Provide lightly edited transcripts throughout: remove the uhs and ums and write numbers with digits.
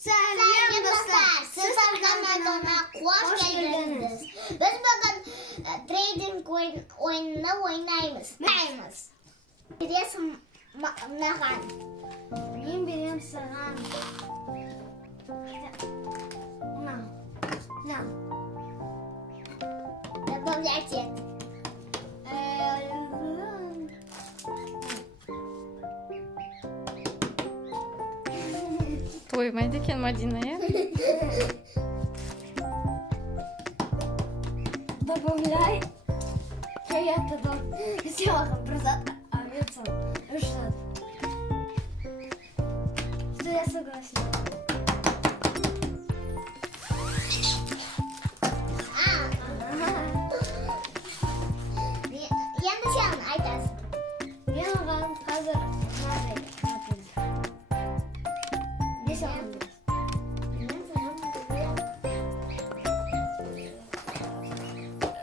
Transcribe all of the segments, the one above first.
Сәлем достар, сіз Starxan'ына қош келдіңіз. Біз бүгін трейдинг ойынны ойнаймыз. Бересің маған. Мен берем саған. На. Добавлять это. Тоймайды екен Мадина, иә? Добавляй. Я-то сделала просто овецом. Что? Что я согласна. Я начала айтасың. Мен оған қазір мынадай жатырмын. Не саған бересің? Мен саған берем.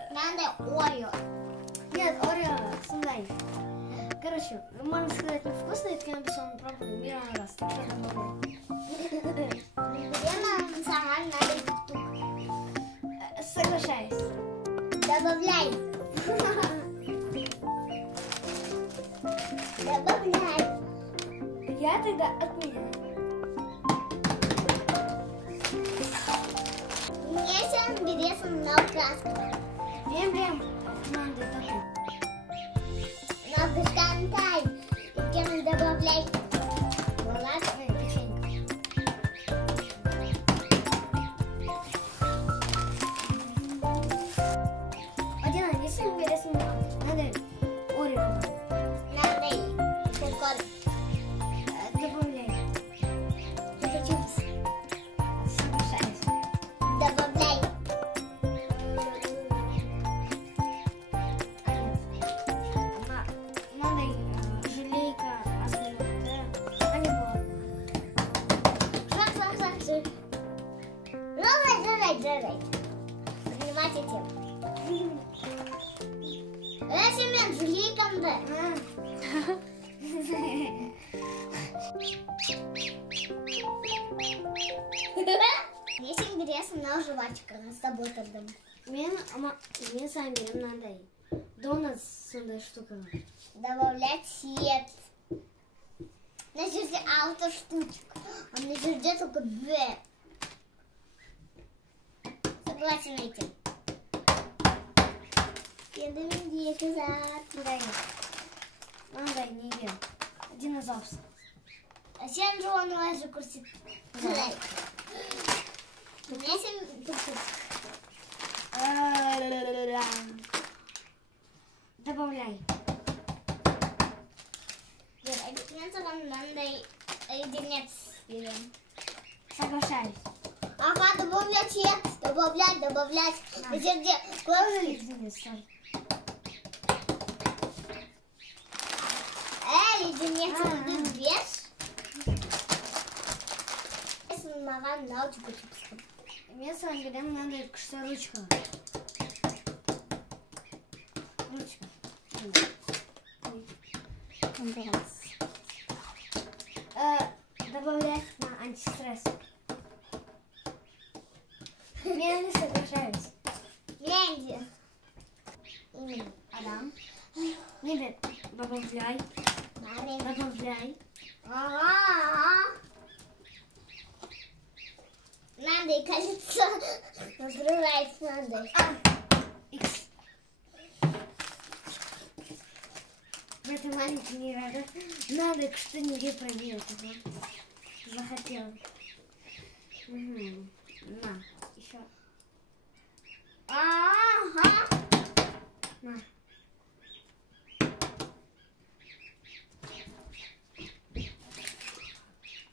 Мынандай Орео. Нет, Орео сондай. Короче, можно сказать, невкусно, өйткені біз оны пробовали миллион раз. Так что добавляй. Берем саған мынандай тук-тук. Соглашаюсь. Добавляй. Добавляй. Я тогда отменяю. Если бересің мынау краску. Берем мынандай тату. Но кішкентай. Өйткені добавляй. Болады. Печенье. Мадина, не сильно бересің мынандай Орео. Мынандай попкорн. Добавляй. Это чипс. Соглашаюсь. Добавляй. Мынандай желейка остальное. Они было. Жак. Жрай. Занимайся тем. Если мен желейкамды. Если бересің мынау жвачканы с тобой тұрдым. Мен сам берем мынандай. Донат сондай штука. Добавлять свет. На жерде 6 штучек, а на жерде только 2. Согласен этим. Я доведи казат. Мынандай неге. Динозавр. А сен же он уже курсит. Добавляй. Мен саған мынандай единец берем. Соглашаюсь. Ага, добавлять свет. Добавлять. На жерде положи. Единец ты бешь? Маған мынау чупа-чупс. Мен саған берем мынандай күшті ручка. Добавлять на антистресс. Я не соглашаюсь. Менди. Адам. Нет, добавляй. Добавляй. Ага. Надо, кажется, разрывается надо. Икс. В этой маленькой не рада. Надо что-нибудь проверить. Захотела. На, еще. Ага. На.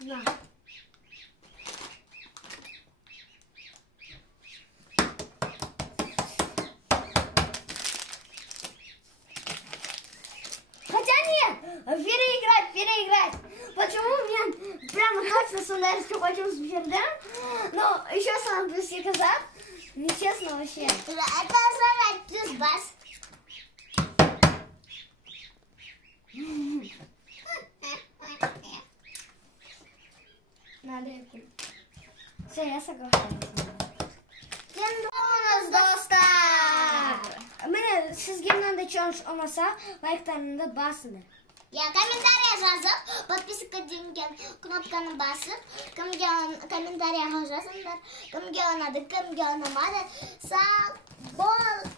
На. Хотя нет, переиграть. Почему мне прямо точно сонарский хочем сбер, да? Но еще сам плюс и казак. Нечестно вообще. Это сорок плюс бас. Надо я куплю. Все, я соглашаюсь. Болыңыз, достар! Міне, сізге мынандай челлендж ұнаса, лайктарыңды басыңдар. Я комментария жазып, подписка деген кнопканы басып, комментарияға жазыңдар. Кімге ұнады, кімге ұнамады. Сау бол!